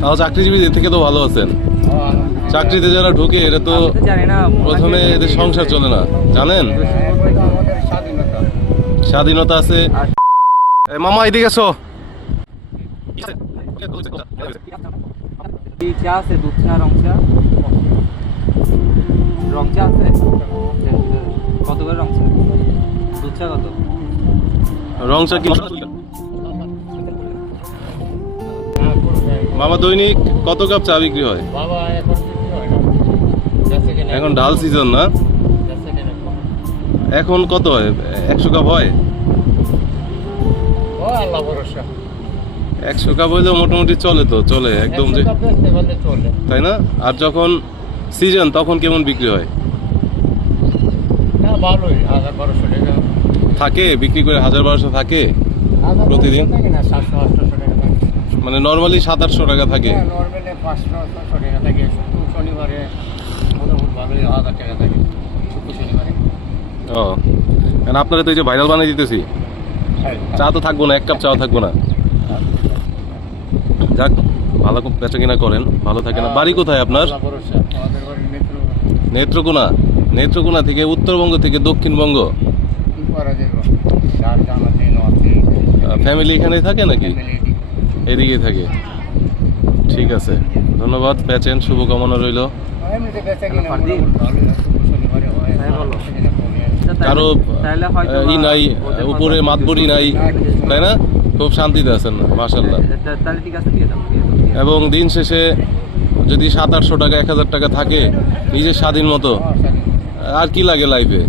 তাও চাকরিজীবীদের থেকে তো ভালো আছেন। চাকরিতে যারা ঢুকে এটা তো প্রথমে এদের সংসার চলে না। জানেন? স্বাধীনতা আছে। মামা এদিকে এসো। এই চা আছে দুধ চা রং চা। রং চা আছে? কত করে রং চা? দুধ চা কত? রং চা কি? মামা দৈনিক কত কাপ চা বিক্রি হয়? এখন ডাল সিজন না। এখন কত হয়? একশো কাপ হয়? একশো কাপ হইলেও মোটামুটি চলে তো চলে একদম যে তাই না? আর যখন সিজন তখন কেমন বিক্রি হয়? থাকে বিক্রি করে হাজার বারোশো থাকে প্রতিদিন? বারোশো থাকে না সাতশো আটশোশো টাকা থাকে মানে নর্মালি সাত আটশো টাকা থাকে। হ্যাঁ, নর্মালি পাঁচশো ছশো টাকা থাকে। শুক্র শনিবারে মোটামুটি হাজার টাকা থাকে। শুক্র শনিবারে। ও। কারণ আপনারা তো এই যে ভাইরাল বানিয়ে দিতেছি। চা তো থাকব না এক কাপ চাও থাকব না। যাক ভালো বেচা কিনা করেন ভালো থাকে না বাড়ি কোথায় আপনার? নেত্রকোনা। নেত্রকোনা। থেকে উত্তরবঙ্গ থেকে দক্ষিণবঙ্গ। ফ্যামিলি এখানে থাকে নাকি? এদিকে। থাকে। ঠিক আছে। ধন্যবাদ। প্যাচেন শুভকামনা রইল। কারও ই নাই, উপরে মাতবরি নাই, তাই না? খুব শান্তিতে আছেন মাসাল্লাহ। এবং দিন শেষে যদি সাত আটশো টাকা, এক হাজার টাকা থাকে, নিজের স্বাধীন মতো, আর কি লাগে লাইফে